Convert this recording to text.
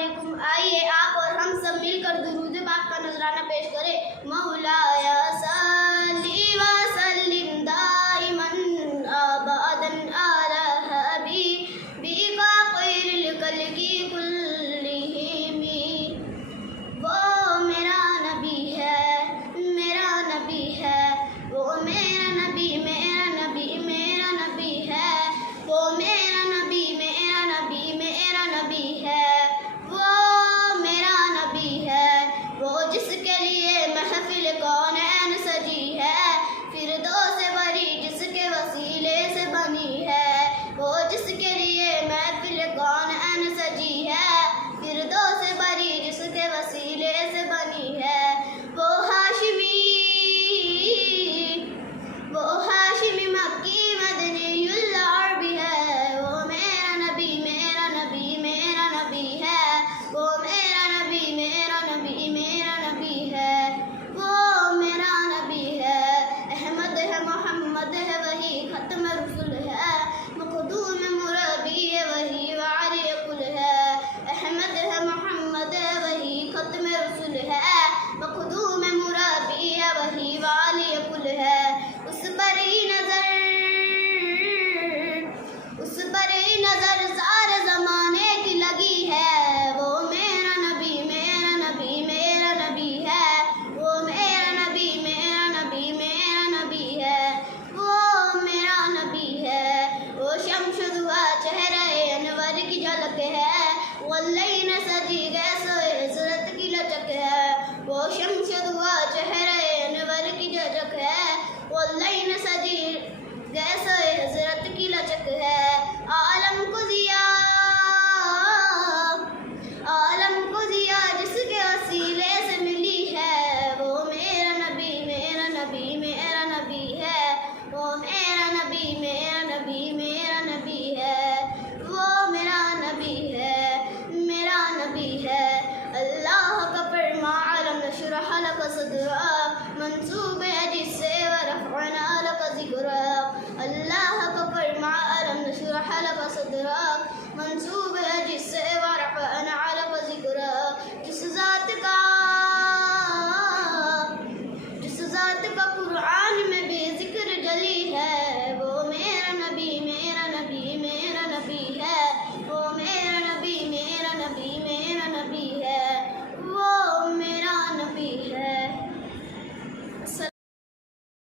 علیکم. آئیے آپ اور ہم سب مل کر درود پاک کا نذرانہ پیش کریں. مولایا صلی وسلم دائماً ابداً علی حبیبک خیر الخلق کلہم. وہ میرا نبی ہے، میرا نبی ہے، وہ میرا نبی، میرا نبی، میرا نبی ہے، وہ میرا نبی، میرا نبی، میرا نبی ہے.